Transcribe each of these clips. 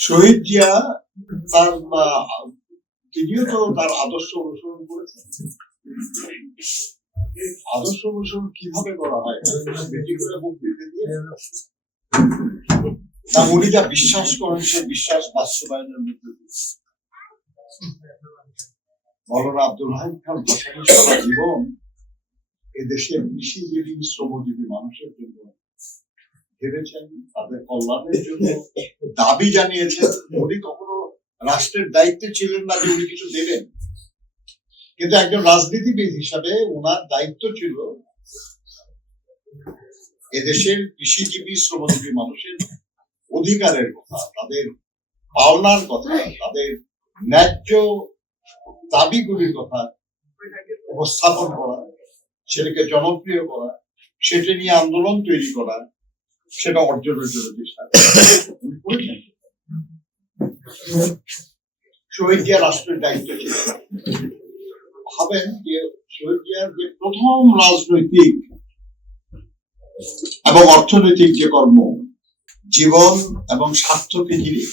শহীদ জিয়া তার তিনিও তো তার আদর্শ অনুসরণ করেছেন আদর্শ অনুসরণ কীভাবে করা হয় করে দিয়ে উনি যা বিশ্বাস করেন সে বিশ্বাস বাস্তবায়নের মধ্যে। মৌলানা আব্দুল হাইদ খান ভাসানী সারা জীবন এদেশের কৃষিজীবী শ্রমজীবী মানুষের জন্য ভেবেছেন তাদের কল্যাণের জন্য? দাবি জানিয়েছেন উনি কখনো রাষ্ট্রের দায়িত্বে ছিলেন না যে উনি কিছু দেবেন। কিন্তু একজন রাজনীতিবিদ হিসাবে ওনার দায়িত্ব ছিল এদেশের কৃষিজীবী, শ্রমজীবী মানুষের অধিকারের কথা, তাদের পাওনার কথা, তাদের ন্যায্য দাবিগুলির কথা উপস্থাপন করা, সেটাকে জনপ্রিয় করা, সেটা নিয়ে আন্দোলন তৈরি করা সেটা অর্জনের জন্য চেষ্টা। শহীদ জিয়া রাষ্ট্রের দায়িত্ব ছিল ভাবেন যে শহীদ জিয়ার যে প্রথম রাজনৈতিক এবং অর্থনৈতিক যে কর্ম, জীবন এবং স্বার্থকে ঘিরে,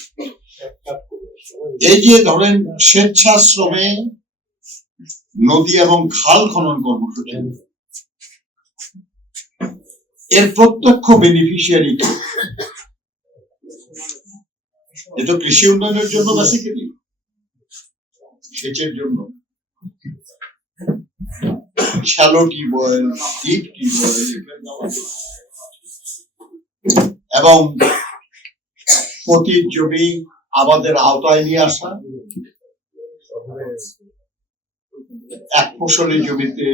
এই যে ধরেন স্বেচ্ছাশ্রমে নদী এবং খাল খনন কর্মসূচি এর প্রত্যক্ষ বেনিফিশিয়ারি এ তো কৃষি উন্নয়নের জন্য বেসিক্যালি সেচের জন্য। শ্যালো টিউবওয়েল ডিপ টিউবওয়েল এবং প্রতি জমি আমাদের আওতায় নিয়ে আসা। এক ফসলের জমিতে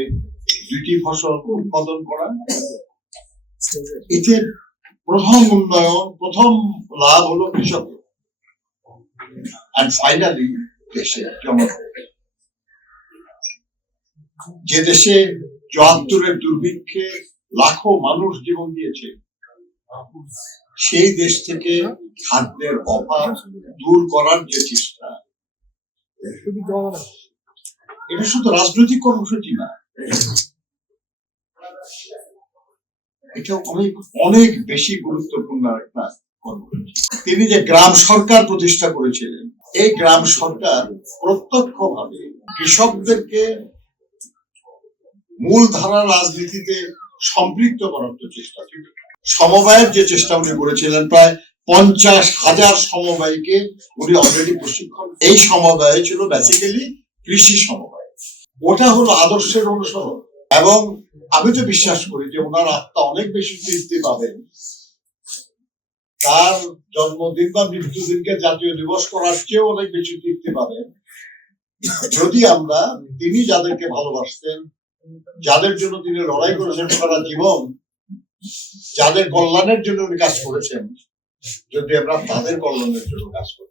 দুটি ফসল উৎপাদন করা। এতে প্রথম উন্নয়ন, প্রথম লাভ হলো কৃষক অ্যান্ড ফাইনালি জনগণ যে দেশে চুয়াত্তরের দুর্ভিক্ষে লাখো মানুষ জীবন দিয়েছে, সেই দেশ থেকে খাদ্যের অভাব দূর করার যে চেষ্টা, এটা শুধু রাজনৈতিক কর্মসূচি না। এটা অনেক অনেক বেশি গুরুত্বপূর্ণ একটা তিনি যে গ্রাম সরকার প্রতিষ্ঠা করেছিলেন, এই গ্রাম সরকার প্রত্যক্ষভাবে কৃষকদেরকে মূলধারা রাজনীতিতে সম্পৃক্ত করার তো চেষ্টা ছিল। সমবায়ের যে চেষ্টা উনি করেছিলেন, প্রায় পঞ্চাশ হাজার সমবায়কে উনি অলরেডি প্রশিক্ষণ। এই সমবায় ছিল বেসিক্যালি কৃষি সমবায়। ওটা হলো আদর্শের অনুসরণ। এবং আমি তো বিশ্বাস করি যে ওনার আত্মা অনেক বেশি তৃপ্তি পাবেন। তার জন্মদিন বা মৃত্যুদিনকে জাতীয় দিবস করার চেয়েও অনেক বেশি তৃপ্তি পাবেন। যদি আমরা তিনি যাদেরকে ভালোবাসতেন, যাদের জন্য তিনি লড়াই করেছেন সারা জীবন, যাদের কল্যাণের জন্য উনি কাজ করেছেন, যদি আমরা তাদের কল্যাণের জন্য কাজ করি।